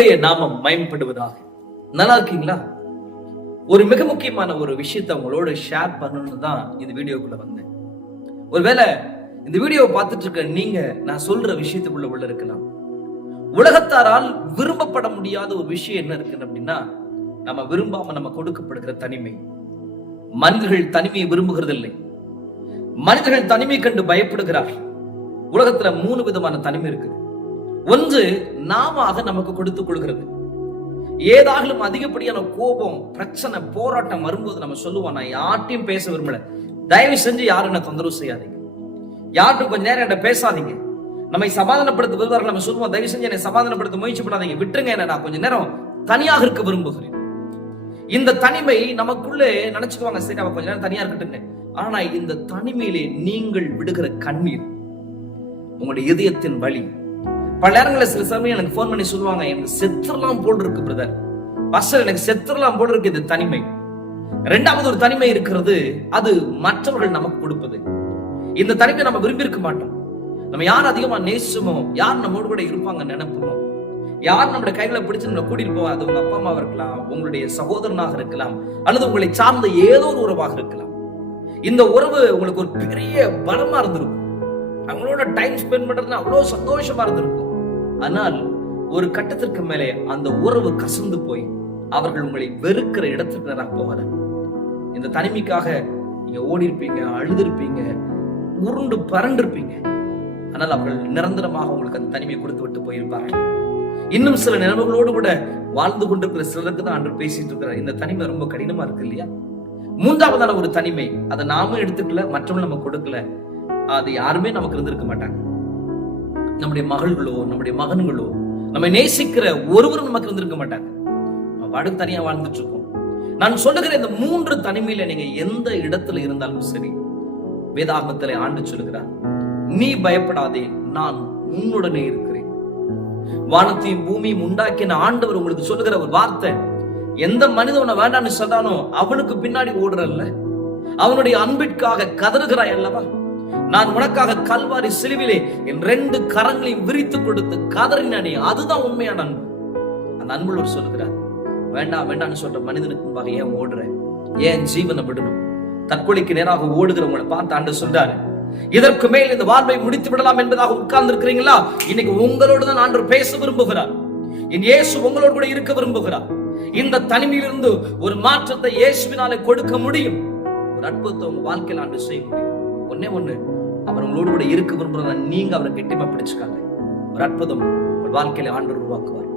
கர்த்தருடைய நாமம் மயம்படுவதாக. நல்லா இருக்கீங்களா? ஒரு மிக முக்கியமான ஒரு விஷயத்தை உங்களோட ஷேர் பண்ணணும்னு தான் இந்த வீடியோக்குள்ள வந்தேன். ஒருவேளை இந்த வீடியோவை பார்த்துட்டு இருக்க நீங்க நான் சொல்ற விஷயத்துக்குள்ள உள்ள இருக்கலாம். உலகத்தாரால் விரும்பப்பட முடியாத ஒரு விஷயம் என்ன இருக்கு அப்படின்னா, நம்ம விரும்பாம நம்ம கொடுக்கப்படுகிற தனிமை. மனிதர்கள் தனிமையை விரும்புகிறது இல்லை. மனிதர்கள் தனிமை கண்டு பயப்படுகிறார்கள். உலகத்துல 3 விதமான தனிமை இருக்குது. ஒன்று, நாம நமக்கு கொடுத்துக் கொள்கிறது. ஏதாகலும் அதிகப்படியான கோபம், பிரச்சனை, போராட்டம் வரும்போது நம்ம சொல்லுவோம், நான் யார்ட்டையும் பேச விரும்பல, தயவு செஞ்சு யாரும் என்ன தொந்தரவு செய்யாதீங்க, யார்ட்டும் கொஞ்ச நேரம் என்ன பேசாதீங்க. நம்மை சமாதானப்படுத்த விரும்புவார்கள், நம்ம சொல்லுவோம், தயவு செஞ்சு என்னை சமாதானப்படுத்த முயற்சி பண்ணாதீங்க, விட்டுருங்க, என்ன நான் கொஞ்ச நேரம் தனியாக இருக்க விரும்புகிறேன். இந்த தனிமை நமக்குள்ளே நினைச்சுக்குவாங்க, சரி அவ கொஞ்ச நேரம் தனியா இருக்கட்டுங்க. ஆனா இந்த தனிமையிலே நீங்கள் விடுகிற கண்ணீர், உங்களுடைய இதயத்தின் வலி. பல நேரங்களில் சில சமயம் எனக்கு போன் பண்ணி சொல்லுவாங்க, எனக்கு செத்துறலாம் போல் இருக்கு பிரதர், பாஸ்டர் எனக்கு செத்துறலாம் போல் இருக்கு. இது தனிமை. இரண்டாவது ஒரு தனிமை இருக்கிறது, அது மற்றவர்கள் நமக்கு கொடுப்பது. இந்த தனிமை நம்ம விரும்பி இருக்க மாட்டோம். நம்ம யார் அதிகமா நேசமோ, யார் நம்மோடு கூட இருப்பாங்க நினைப்போமோ, யார் நம்மளுடைய கைகளை பிடிச்சு நம்மளை கூட்டிட்டு போவா, அது உங்க அப்பா அம்மாவா இருக்கலாம், உங்களுடைய சகோதரனாக இருக்கலாம், அல்லது உங்களை சார்ந்த ஏதோ ஒரு உறவாக இருக்கலாம். இந்த உறவு உங்களுக்கு ஒரு பெரிய பலமா இருந்திருக்கும். அவங்களோட டைம் ஸ்பெண்ட் பண்றது அவ்வளவு சந்தோஷமா இருந்திருக்கும். ஆனால் ஒரு கட்டத்திற்கு மேலே அந்த உறவு கசந்து போய் அவர்கள் உங்களை வெறுக்கிற இடத்துக்கு நேராக போகல. இந்த தனிமைக்காக நீங்க ஓடி இருப்பீங்க, அழுதுருப்பீங்க, உருண்டு பரண்டிருப்பீங்க. ஆனால் அவர்கள் நிரந்தரமாக உங்களுக்கு அந்த தனிமையை கொடுத்து விட்டு போயிருப்பார்கள். இன்னும் சில நினைவுகளோடு கூட வாழ்ந்து கொண்டிருக்கிற சிலருக்கு தான் அன்று பேசிட்டு இருக்கிறார். இந்த தனிமை ரொம்ப கடினமா இருக்கு இல்லையா? மூன்றாவதான ஒரு தனிமை, அதை நாமும் எடுத்துக்கல, மற்றவங்க நம்ம கொடுக்கல, அது யாருமே நமக்கு இருந்திருக்க மாட்டாங்க. நம்முடைய மகள்களோ, நம்முடைய மகன்களோ, நம்ம நேசிக்கிற ஒருவரும் நமக்கு இருந்திருக்க மாட்டாங்க. நம்ம தனியா வாழ்ந்துட்டு இருக்கோம். நான் சொல்லுகிற இந்த 3 தனிமையில நீங்க எந்த இடத்துல இருந்தாலும் சரி, வேதாகமத்திலே ஆண்டு சொல்லுகிறார், நீ பயப்படாதே, நான் உன்னுடனே இருக்கிறேன். வானத்தையும் பூமியும் உண்டாக்கின ஆண்டவர் உங்களுக்கு சொல்லுகிற ஒரு வார்த்தை, எந்த மனிதனை வேண்டான்னு சொல்றானோ அவனுக்கு பின்னாடி ஓடுறல்ல, அவனுடைய அன்பிற்காக கதறுகிறாய் அல்லவா, நான் உனக்காக கல்வாரி சிலுவிலே என் 2 கரங்களையும் விரித்து கொடுத்து கதறினானே, அதுதான் உண்மையான அன்பு. அந்த அன்புள்ளவர் சொல்லுகிறார், வேண்டாம் வேண்டாம்னு சொல்ற மனிதனுக்கு முன்பாக ஏன் ஓடுற, ஏன் ஜீவனை விடணும்? தற்கொலைக்கு நேராக ஓடுகிறவங்களை பார்த்து ஆண்டு சொல்றாரு, இதற்கு மேல் இந்த வாழ்வை முடித்து விடலாம் என்பதாக உட்கார்ந்து இருக்கிறீங்களா? இன்னைக்கு உங்களோடு தான் ஆண்டு பேச விரும்புகிறார். என் இயேசு உங்களோடு கூட இருக்க விரும்புகிறார். இந்த தனிமையிலிருந்து ஒரு மாற்றத்தை இயேசுவினாலே கொடுக்க முடியும். ஒரு அற்புதத்தை உங்க வாழ்க்கையில் ஆண்டு செய்ய முடியும். ஒண்ணு, அவர் உங்களோடு கூட இருக்க விரும்புறதா, நீங்க அவரை கெட்டிமா பிடிச்சுக்காங்க. ஒரு அற்புதம் உங்கள் வாழ்க்கையில ஆண்டு உருவாக்குவார்.